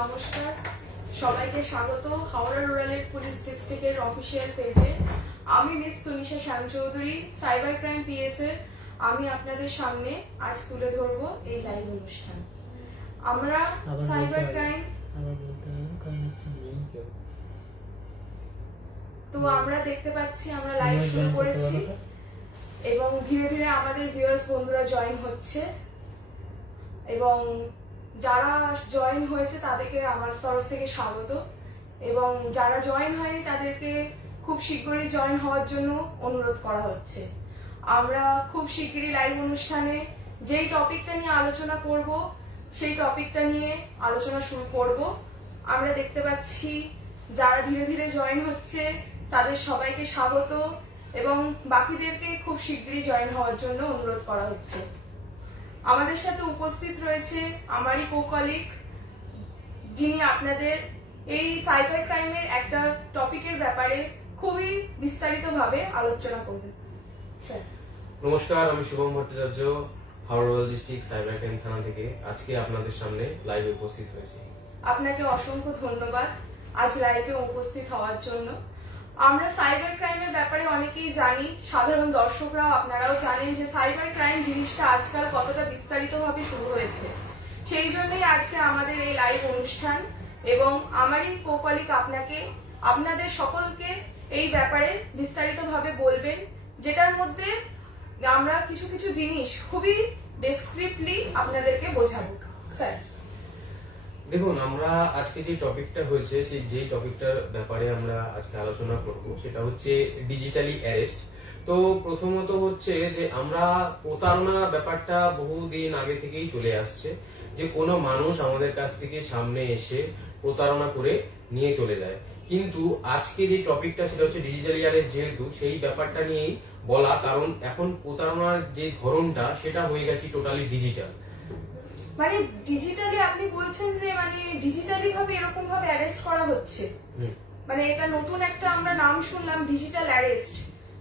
নমস্কার, সবাইকে স্বাগত হাওড়া রুরাল পুলিশ ডিস্ট্রিক্টের অফিসিয়াল পেজে। আমি মিস তনিষা শ্যাম চৌধুরী, সাইবার ক্রাইম পিএস এর। আমি আপনাদের সামনে আজ তুলে ধরবো এই লাইভ অনুষ্ঠান। আমরা সাইবার ক্রাইম তো আমরা দেখতে পাচ্ছি আমরা লাইভ শুরু করেছি এবং ধীরে ধীরে আমাদের ভিউয়ার্স বন্ধুরা জয়েন হচ্ছে এবং যারা জয়েন হয়েছে তাদেরকে আমার তরফ থেকে স্বাগত এবং যারা জয়েন হয়নি তাদেরকে খুব শীঘ্রই জয়েন হওয়ার জন্য অনুরোধ করা হচ্ছে। আমরা খুব শীঘ্রই লাইভ অনুষ্ঠানে যেই টপিকটা নিয়ে আলোচনা করব সেই টপিকটা নিয়ে আলোচনা শুরু করব। আমরা দেখতে পাচ্ছি যারা ধীরে ধীরে জয়েন হচ্ছে তাদের সবাইকে স্বাগত এবং বাকিদেরকে খুব শীঘ্রই জয়েন হওয়ার জন্য অনুরোধ করা হচ্ছে। আমাদের সাথে উপস্থিত রয়েছে আমারই কো-কলিগ, যিনি আপনাদের এই সাইবার ক্রাইমের একটা টপিকের ব্যাপারে খুবই বিস্তারিতভাবে আলোচনা করবেন। স্যার নমস্কার, আমি Shubham Bhattacharya, Howrah rural district cyber crime থানা থেকে আজকে আপনাদের সামনে লাইভে উপস্থিত হয়েছি। আপনাকে অসংখ্য ধন্যবাদ আজ লাইভে উপস্থিত হওয়ার জন্য। আমরা সাইবার ক্রাইমের ব্যাপারে অনেকেই জানি, সাধারণ দর্শকরাও আপনারাও জানেন যে সাইবার ক্রাইম জিনিসটা আজকাল কতটা বিস্তারিতভাবে শুরু হয়েছে। সেই জন্যই আজকে আমাদের এই লাইভ অনুষ্ঠান এবং আমারই কো-কলিগ আপনাদের সকলকে এই ব্যাপারে বিস্তারিতভাবে বলবেন, যেটার মধ্যে আমরা কিছু কিছু জিনিস খুবই ডেসক্রিপ্টলি আপনাদেরকে বোঝাবো। স্যার দেখুন, আমরা আজকে যে টপিকটা হয়েছে সেই যে টপিকটার ব্যাপারে আমরা আজকে আলোচনা করব সেটা হচ্ছে ডিজিটালি অ্যারেস্ট। তো প্রথমত হচ্ছে যে আমরা প্রতারণা ব্যাপারটা বহুদিন আগে থেকেই চলে আসছে, যে কোনো মানুষ আমাদের কাছ থেকে সামনে এসে প্রতারণা করে নিয়ে চলে যায়। কিন্তু আজকে যে টপিকটা সেটা হচ্ছে ডিজিটালি অ্যারেস্ট, যেহেতু সেই ব্যাপারটা নিয়েই বলা, কারণ এখন প্রতারণার যে ধরনটা সেটা হয়ে গেছে টোটালি ডিজিটাল। মানে ডিজিটালি আপনি বলছেন যে মানে ডিজিটালি ভাবে এরকম ভাবে অ্যারেস্ট করা হচ্ছে, মানে এটা নতুন একটা আমরা নাম শুনলাম, ডিজিটাল অ্যারেস্ট।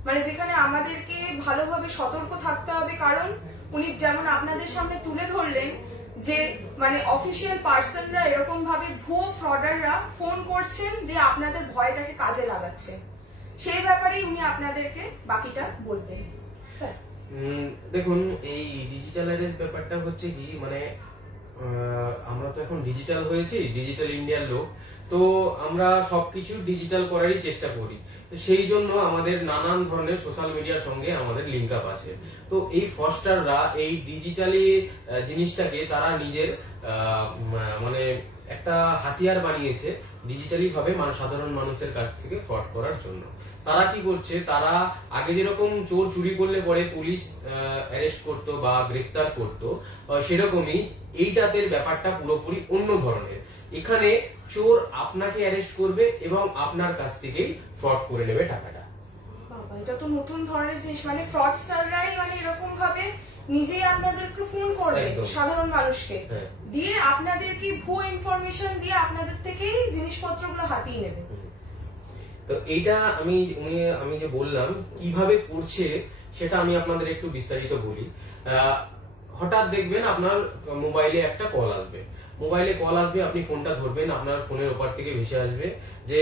মানে যেখানে আমাদেরকে ভালোভাবে সতর্ক থাকতে হবে, কারণ উনি যেমন আপনাদের সামনে তুলে ধরলেন যে মানে অফিসিয়াল পার্সনরা এরকম ভাবে ভুয়ো ফ্রডাররা ফোন করছেন দিয়ে আপনাদের ভয়টাকে কাজে লাগাচ্ছে। সেই ব্যাপারেই উনি আপনাদেরকে বাকিটা বলবেন। স্যার দেখুন, এই ডিজিটাল অ্যারেস্ট ব্যাপারটা হচ্ছে কি, মানে আমরা তো এখন ডিজিটাল হয়েছি, ডিজিটাল ইন্ডিয়ার লোক, তো আমরা সবকিছু ডিজিটাল করারই চেষ্টা করি। তো সেই জন্য আমাদের নানান ধরনের সোশ্যাল মিডিয়ার সঙ্গে আমাদের লিঙ্ক আপ আছে। তো এই ফস্টাররা এই ডিজিটালি জিনিসটাকে তারা নিজের মানে একটা হাতিয়ার বানিয়েছে ডিজিটালি ভাবে সাধারণ মানুষের কাছ থেকে ফ্রড করার জন্য। তারা কি করছে, তারা আগে যেরকম চোর চুরি করলে পরে পুলিশ অ্যারেস্ট করতো বা গ্রেফতার করতো, সেরকমই এইটাতে ব্যাপারটা পুরোপুরি অন্য ধরনের। এখানে চোর আপনাকে অ্যারেস্ট করবে এবং আপনার কাছ থেকেই ফ্রড করে নেবে টাকাটা। বাবা, এটা তো নতুন ধরনের জিনিস। মানে ফ্রডস্টাররাই মানে এরকম ভাবে নিজেই আপনাদেরকে ফোন করবে সাধারণ মানুষকে, দিয়ে আপনাদেরকে ভুয়ো ইনফরমেশন দিয়ে আপনাদের থেকেই জিনিসপত্রগুলো হাতিয়ে নেবে। তো এইটা আমি যে বললাম কিভাবে করছে সেটা আমি আপনাদের একটু বিস্তারিত বলি। হঠাৎ দেখবেন আপনার মোবাইলে একটা কল আসবে, আপনি ফোনটা ধরবেন, আপনার ফোনের ওপার থেকে ভেসে আসবে যে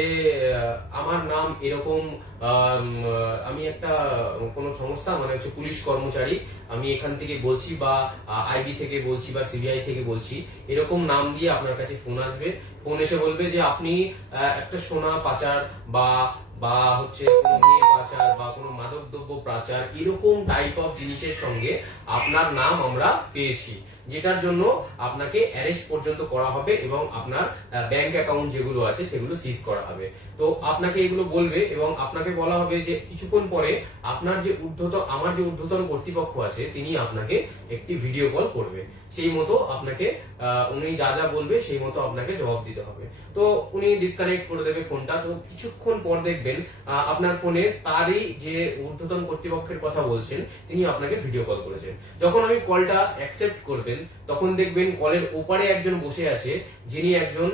আমার নাম এরকম, আমি একটা কোনো সংস্থা মানে হচ্ছে পুলিশ কর্মচারী, আমি এখান থেকে বলছি বা আইবি থেকে বলছি বা সিবিআই থেকে বলছি, এরকম নাম দিয়ে আপনার কাছে ফোন আসবে। ফোন এসে বলবে যে আপনি একটা সোনা পাচার বা হচ্ছে কোনো মেয়ে পাচার বা কোনো মাদক দ্রব্য পাচার, এরকম টাইপ অফ জিনিসের সঙ্গে আপনার নাম আমরা পেয়েছি, যেটার জন্য আপনাকে অ্যারেস্ট পর্যন্ত করা হবে এবং আপনার ব্যাংক অ্যাকাউন্ট যেগুলো আছে সেগুলো সিজ করা হবে। তো আপনাকে এগুলো বলবে এবং আপনাকে বলা হবে যে কিছুক্ষণ পরে আপনার যে আমার যে ঊর্ধ্বতন কর্তৃপক্ষ আছে তিনি আপনাকে একটি ভিডিও কল করবে, সেই মতো আপনাকে উনি যা যা বলবে সেই মতো আপনাকে জবাব দিতে হবে। তো উনি ডিসকানেক্ট করে দেবে ফোনটা। তো কিছুক্ষণ পর দেখবেন আপনার ফোনে তারই যে ঊর্ধ্বতন কর্তৃপক্ষের কথা বলছেন তিনি আপনাকে ভিডিও কল করেছেন। যখন আমি কলটা অ্যাকসেপ্ট করবেন করবেন তখন দেখবেন কলের ওপারে একজন বসে আছে, যিনি একজন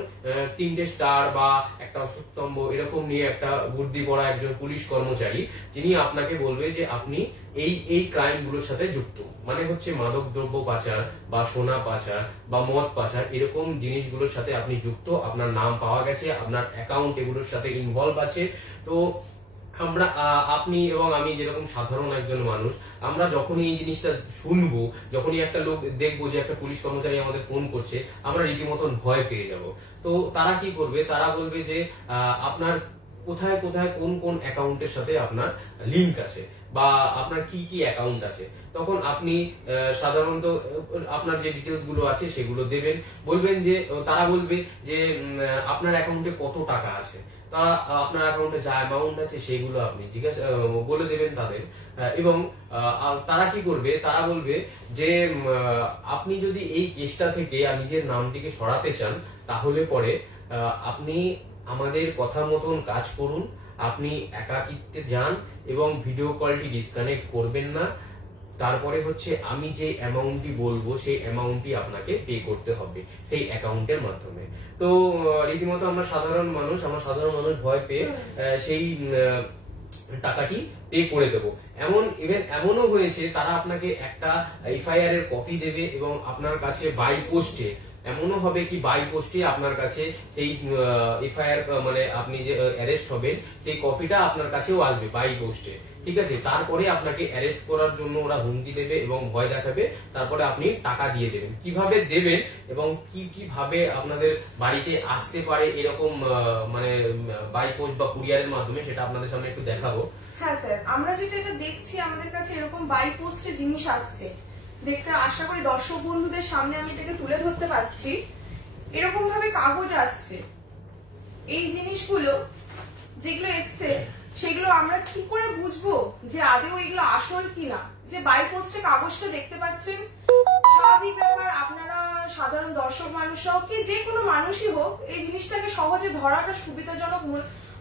3টে স্টার বা একটা অশ্বস্তম্ভ এরকম নিয়ে একটা বুদ্ধি পড়া একজন পুলিশ কর্মচারী, যিনি আপনাকে বলবে যে আপনি এই এই ক্রাইম গুলোর সাথে যুক্ত, মানে হচ্ছে মাদক দ্রব্য পাচার বা সোনা পাচার বা মদ পাচার, এরকম জিনিসগুলোর সাথে আপনি যুক্ত, আপনার নাম পাওয়া গেছে, আপনার অ্যাকাউন্ট এগুলোর সাথে ইনভলভ আছে। তো আমরা আপনি এবং আমি যেরকম সাধারণ একজন মানুষ, আমরা যখনই এই জিনিসটা শুনবো, যখনই একটা লোক দেখবো যে একটা পুলিশ কর্মচারী আমাদের ফোন করছে, আমরা রীতিমতন ভয় পেয়ে যাব। তো তারা কি করবে, তারা বলবে যে আপনার কোথায় কোথায় কোন কোন অ্যাকাউন্টের সাথে আপনার লিংক আছে বা আপনার কি কি অ্যাকাউন্ট আছে। তখন আপনি সাধারণত আপনার যে ডিটেলস গুলো আছে সেগুলো দেবেন, বলবেন যে তারা বলবে যে আপনার অ্যাকাউন্টে কত টাকা আছে, তারা আপনার অ্যাকাউন্টে যা অ্যামাউন্ট আছে সেগুলো আপনি ঠিক আছে বলে দেবেন তাদের। এবং তারা কি করবে, তারা বলবে যে আপনি যদি এই কেসটা থেকে নিজের নামটিকে সরাতে চান তাহলে পরে আপনি আমাদের কথা মতন কাজ করুন, আপনি একাকিত্বে যান এবং ভিডিও কলটি ডিসকানেক্ট করবেন না। তারপরে হচ্ছে আমি যে অ্যামাউন্টটি বলবো সেই অ্যামাউন্টটি আপনাকে পে করতে হবে সেই অ্যাকাউন্টের মাধ্যমে। তো রীতিমতো আমরা সাধারণ মানুষ ভয় পেয়ে সেই টাকাটি পে করে দেব। এমনও হয়েছে তারা আপনাকে একটা এফআইআর এর কপি দেবে এবং আপনার কাছে বাই পোস্টে, এমনও হবে কি বাই পোস্টে আপনার কাছে সেই এফআইআর মানে আপনি যে অ্যারেস্ট হবেন সেই কপিটা আপনার কাছেও আসবে বাই পোস্টে, ঠিক আছে। তারপরে আপনাকে অ্যারেস্ট করার জন্য ওরা হুমকি দেবে এবং ভয় দেখাবে, তারপরে আপনি টাকা দিয়ে দেবেন। কিভাবে দেবেন এবং কি কি ভাবে আপনাদের বাড়িতে আসতে পারে এরকম মানে বাই পোস্ট বা কুরিয়ারের মাধ্যমে, সেটা আপনাদের সামনে একটু দেখাবো। হ্যাঁ স্যার, আমরা যেটা এটা দেখছি আমাদের কাছে এরকম বাই পোস্টে জিনিস আসছে, দেখতে আশা করি দর্শক বন্ধুদের সামনে আমি এটাকে তুলে ধরতে পারছি। এরকম ভাবে কাগজ আসছে, এই জিনিসগুলো যেগুলো এসছে সেগুলো আমরা কি করে বুঝবো যে আদৌ এগুলো আসল কিনা? যে বাই পোস্টে কাগজটা দেখতে পাচ্ছেন, স্বাভাবিক ব্যাপার, আপনারা সাধারণ দর্শক মানুষ হোক কি যে কোনো মানুষই হোক এই জিনিসটাকে সহজে ধরাটা সুবিধাজনক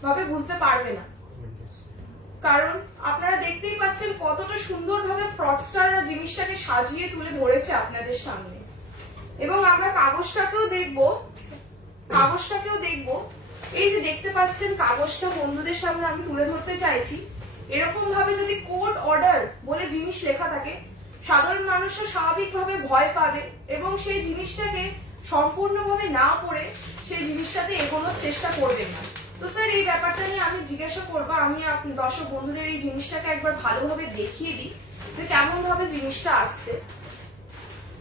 ভাবে বুঝতে পারবে না, কারণ আপনারা দেখতেই পাচ্ছেন কতটা সুন্দরভাবে ফ্রডস্টাররা জিনিসটাকে সাজিয়ে তুলে ধরেছে আপনাদের সামনে। এবং আমরা কাগজটাকেও দেখবো, এই যে দেখতে পাচ্ছেন কাগজটা বন্ধুদের সামনে আমি তুলে ধরতে চাইছি। এরকম ভাবে যদি কোর্ট অর্ডার বলে জিনিস লেখা থাকে, সাধারণ মানুষরা স্বাভাবিকভাবে ভয় পাবে এবং সেই জিনিসটাকে সম্পূর্ণভাবে না পড়ে সেই জিনিসটাতে এগোনোর চেষ্টা করবেন না। তো স্যার এই ব্যাপারটা নিয়ে আমি জিজ্ঞাসা করবো, আমি দর্শক বন্ধুদের এই জিনিসটাকে একবার ভালোভাবে দেখিয়ে দিই যে কেমন ভাবে জিনিসটা আসছে।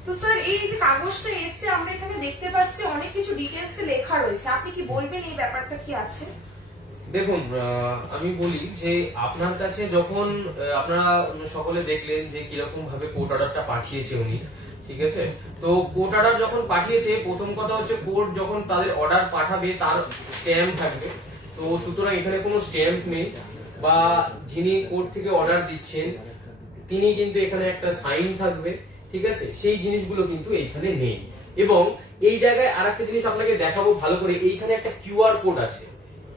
তো স্যার এই যে কাগজটা এসছে আমরা এখানে দেখতে পাচ্ছি অনেক কিছু ডিটেলসে লেখা রয়েছে, আপনি কি বলবেন এই ব্যাপারটা কি আছে? দেখুন, আমি বলি যে আপনার কাছে যখন আপনারা সকলে দেখলেন যে কিরকম ভাবে কোর্ট অর্ডারটা পাঠিয়েছে উনি, ঠিক আছে। তো কোর্ট অর্ডার যখন পাঠিয়েছে, প্রথম কথা হচ্ছে কোর্ট যখন তাদের অর্ডার পাঠাবে তার স্ট্যাম্প থাকবে। তো সুতরাং এখানে কোনো স্ট্যাম্প নেই, বা যিনি কোর্ট থেকে অর্ডার দিচ্ছেন তিনি কিন্তু এখানে একটা সাইন থাকবে, ঠিক আছে। সেই জিনিসগুলো কিন্তু এইখানে নেই। এবং এই জায়গায় আরেকটা জিনিস আপনাকে দেখাবো ভালো করে, এইখানে একটা কিউআর কোড আছে।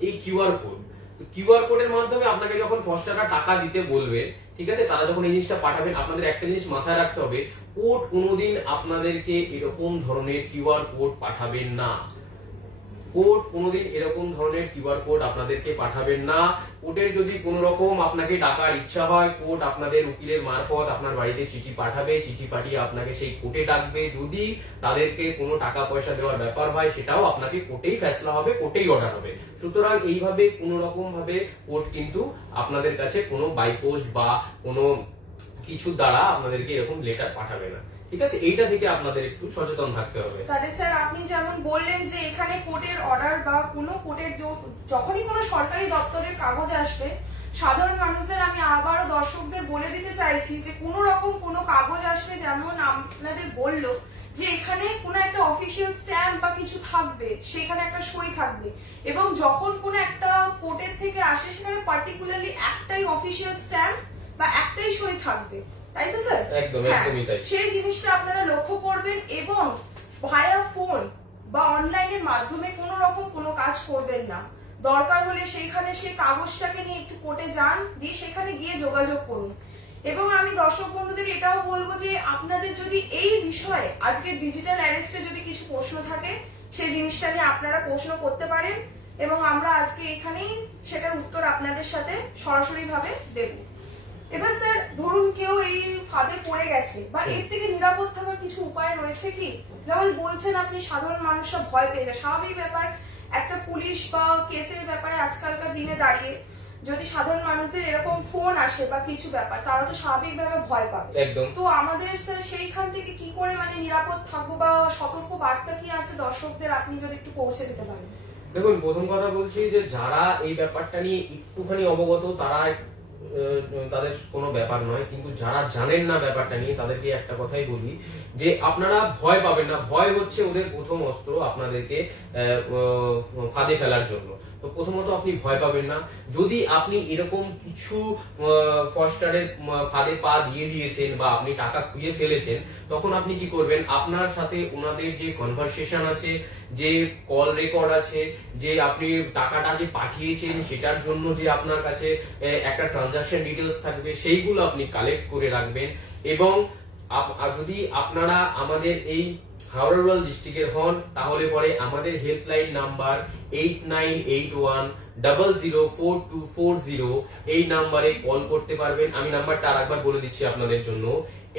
এই কিউআর কোডের মাধ্যমে আপনাকে যখন ফস্টাররা টাকা দিতে বলবে, ঠিক আছে, তারা যখন এই জিনিসটা পাঠাবেন, আপনাদের একটা জিনিস মাথায় রাখতে হবে, কোর্ট কোনোদিন আপনাদেরকে এরকম ধরনের কিউআর কোড পাঠাবেন না। কোর্ট কোনোদিন এরকম ধরনের কিউআর কোড আপনাদেরকে পাঠাবেন না। কোর্টের যদি কোন রকম আপনাকে ডাকার ইচ্ছা হয়, কোর্ট আপনাদের উকিলের মারফত আপনার বাড়িতে চিঠি পাঠাবে, চিঠি পাঠিয়ে আপনাকে সেই কোর্টে ডাকবে। যদি তাদেরকে কোনো টাকা পয়সা দেওয়ার ব্যাপার হয়, সেটাও আপনাকে কোর্টেই ফেসলা হবে, কোর্টেই অর্ডার হবে। সুতরাং এইভাবে কোন রকম ভাবে কোর্ট কিন্তু আপনাদের কাছে কোনো বাই পোস্ট বা কোনো কিছু দ্বারা আপনাদেরকে এরকম লেটার পাঠাবে না, ঠিক আছে। এইটা থেকে আপনাদের একটু সচেতন থাকতে হবে। তাহলে স্যার আপনি যেমন বললেন যে এখানে কোর্টের অর্ডার বা কোনো কোর্টের যখনই কোনো সরকারি দপ্তরের কাগজ আসবে, সাধারণ মানুষদের আমি আবারও দর্শকদের বলে দিতে চাইছি যে কোনো রকম কোনো কাগজ আসলে যেমন আপনাদের বললো যে এখানে কোনো একটা অফিসিয়াল স্ট্যাম্প বা কিছু থাকবে, সেখানে একটা সই থাকবে, এবং যখন কোনো একটা কোর্টের থেকে আসে সেখানে পার্টিকুলারলি একটাই অফিসিয়াল স্ট্যাম্প বা একটাই সই থাকবে, তাই তো স্যার? একদমই তাই। সেই জিনিসটা আপনারা লক্ষ্য করবেন এবং ভায়া ফোন বা অনলাইনের মাধ্যমে কোনো রকম কোনো কাজ করবেন না। দরকার হলে সেইখানে সেই কাগজটাকে নিয়ে একটু কোর্টে যান, দিয়ে সেখানে গিয়ে যোগাযোগ করুন। এবং আমি দর্শক বন্ধুদের এটাও বলবো যে আপনাদের যদি এই বিষয়ে আজকে ডিজিটাল অ্যারেস্টে যদি কিছু প্রশ্ন থাকে সেই জিনিসটা নিয়ে আপনারা প্রশ্ন করতে পারেন এবং আমরা আজকে এখানেই সেটার উত্তর আপনাদের সাথে সরাসরি ভাবে দেব। এবার স্যার ধরুন কেউ এই ফাঁদে পড়ে গেছে বা এর থেকে নিরাপদ থাকার কিছু উপায় রয়েছে কি? যেমন বলছেন আপনি সাধারণ মানুষরা ভয় পেয়ে যায়, স্বাভাবিক ব্যাপার, একটা পুলিশ বা কেসের ব্যাপারে আজকালকার দিনে দাঁড়িয়ে যদি সাধারণ মানুষদের এরকম ফোন আসে বা কিছু ব্যাপার তারা তো স্বাভাবিকভাবে ভয় পাবে। একদম। তো আমাদের স্যার সেইখান থেকে কি করে মানে নিরাপদ থাকবো বা সতর্ক বার্তা কি আছে দর্শকদের আপনি যদি একটু পৌঁছে দিতে পারেন? দেখুন, প্রথম কথা বলছি যে যারা এই ব্যাপারটা নিয়ে একটুখানি অবগত তারা তাদের কোনো ব্যাপার নয়, কিন্তু যারা জানেন না ব্যাপারটা নিয়ে তাদেরকে একটা কথাই বলি যে আপনারা ভয় পাবেন না। ভয় হচ্ছে ওদের প্রথম অস্ত্র আপনাদেরকে ফাঁদে ফেলার জন্য। তো প্রথমত আপনি ভয় পাবেন না। যদি আপনি এরকম কিছু ফস্টারের ফাঁদে পা দিয়ে দিয়েছেন বা আপনি টাকা খুইয়ে ফেলেছেন, তখন আপনি কি করবেন, আপনার সাথে ওনাদের যে কনভারসেশন আছে, যে কল রেকর্ড আছে, যে আপনি টাকাটা যে পাঠিয়েছেন সেটার জন্য যে আপনার কাছে একটা ট্রানজাকশন ডিটেলস থাকবে, সেইগুলো আপনি কালেক্ট করে রাখবেন। এবং যদি আপনারা আমাদের এই হাওড়া রুরাল ডিস্ট্রিক্টের হন তাহলে পরে আমাদের হেল্পলাইন নাম্বার 8981004240 এই নাম্বারে কল করতে পারবেন। আমি নাম্বারটা আরেকবার বলে দিচ্ছি আপনাদের জন্য,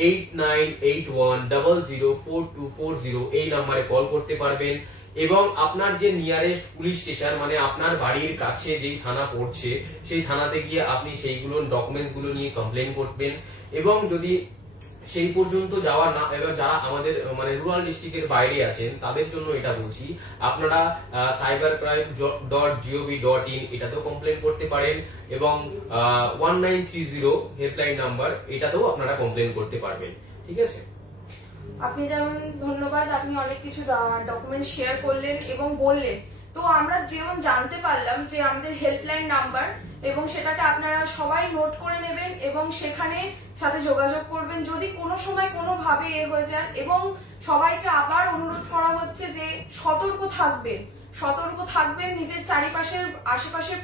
8981004240 এই নাম্বারে কল করতে পারবেন। এবং আপনার যে নিয়ারেস্ট পুলিশ স্টেশন, মানে আপনার বাড়ির কাছে যেই থানা পড়ছে সেই থানাতে গিয়ে আপনি সেইগুলো ডকুমেন্টস গুলো নিয়ে কমপ্লেন করবেন। এবং যদি সেই পর্যন্ত যাওয়া না, এবার যারা আমাদের মানে রুরাল ডিস্ট্রিক্টের বাইরে আছেন তাদের জন্য এটা বলছি, আপনারা cybercrime.gov.in এটাতেও কমপ্লেন করতে পারেন এবং 1930 হেল্পলাইন নাম্বার এটাতেও আপনারা কমপ্লেন করতে পারবেন। ঠিক আছে? আপনি যেমন ধন্যবাদ, আপনি অনেক কিছু ডকুমেন্ট শেয়ার করলেন এবং বললেন। তো আমরা যেমন জানতে পারলাম যে আমাদের হেল্পলাইন নাম্বার, এবং সেটাকে আপনারা সবাই নোট করে নেবেন এবং সেখানে সাথে যোগাযোগ করবেন যদি কোনো সময় কোনোভাবে হয়ে যান। এবং সবাইকে আবার অনুরোধ করা হচ্ছে যে সতর্ক থাকবেন, নিজের চারিপাশের আশেপাশের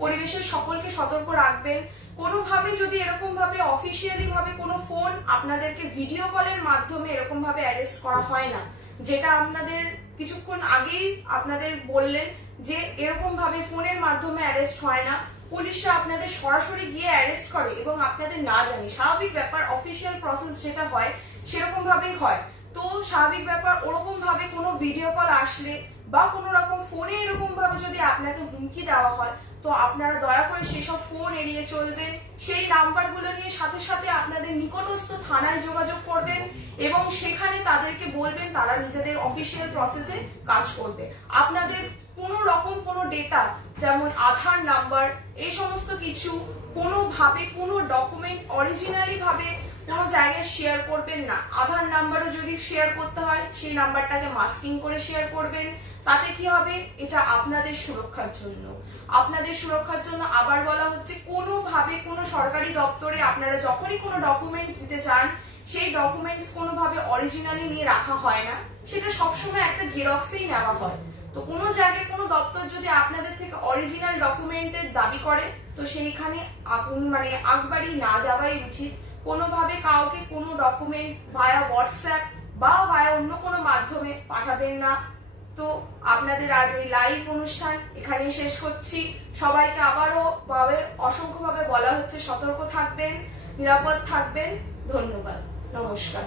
পরিবেশের সকলকে সতর্ক রাখবেন। কোনোভাবে যদি এরকম ভাবে অফিসিয়ালি ভাবে কোনো ফোন আপনাদেরকে ভিডিও কলের মাধ্যমে এরকম ভাবে অ্যারেস্ট করা হয় না, যেটা আপনাদের কিছুক্ষণ আগেই আপনাদের বললেন যে এরকম ভাবে ফোনের মাধ্যমে অ্যারেস্ট হয় না, পুলিশরা আপনাদের সরাসরি গিয়ে অ্যারেস্ট করে এবং আপনাদের না জানি। স্বাভাবিক ব্যাপার, অফিসিয়াল প্রসেস যেটা হয় সেরকম ভাবেই হয়। তো স্বাভাবিক ব্যাপার, ওরকম ভাবে কোনো ভিডিও কল আসলে বা কোনো রকম ফোনে এরকম ভাবে যদি আপনাকে হুমকি দেওয়া হয় তো আপনারা দয়া করে সেসব ফোন এড়িয়ে চলবেন। সেই নাম্বারগুলো নিয়ে সাথে সাথে আপনাদের নিকটস্থ থানায় যোগাযোগ করবেন এবং সেখানে তাদেরকে বলবেন তারা নিজেদের অফিসিয়াল প্রসেসে কাজ করবে। আপনাদের কোনো রকম কোনো ডেটা যেমন আধার নাম্বার এই সমস্ত কিছু কোনোভাবে কোনো ডকুমেন্ট অরিজিনালি ভাবে কোনো জায়গায় শেয়ার করবেন না। আধার নাম্বারও যদি শেয়ার করতে হয় সেই নাম্বারটাকে মাস্কিং করে শেয়ার করবেন। তাতে কি হবে, এটা আপনাদের সুরক্ষার জন্য। আবার বলা হচ্ছে, কোনোভাবে কোনো সরকারি দপ্তরে আপনারা যখনই কোনো ডকুমেন্টস দিতে চান সেই ডকুমেন্টস কোনোভাবে অরিজিনালি নিয়ে রাখা হয় না, সেটা সবসময় একটা জেরক্সেই নেওয়া হয়। তো কোনো জায়গায় কোনো দপ্তর যদি আপনাদের থেকে অরিজিনাল ডকুমেন্টের দাবি করে তো সেইখানে মানে আগবাড়ি না যাওয়াই উচিত। কোনোভাবে কাউকে কোনো ডকুমেন্ট ভায়া হোয়াটসঅ্যাপ বা ভায়া অন্য কোনো মাধ্যমে পাঠাবেন না। তো আপনাদের আজ এই লাইভ অনুষ্ঠান এখানেই শেষ করছি। সবাইকে আবারও অসংখ্যভাবে বলা হচ্ছে সতর্ক থাকবেন, নিরাপদ থাকবেন। ধন্যবাদ, নমস্কার।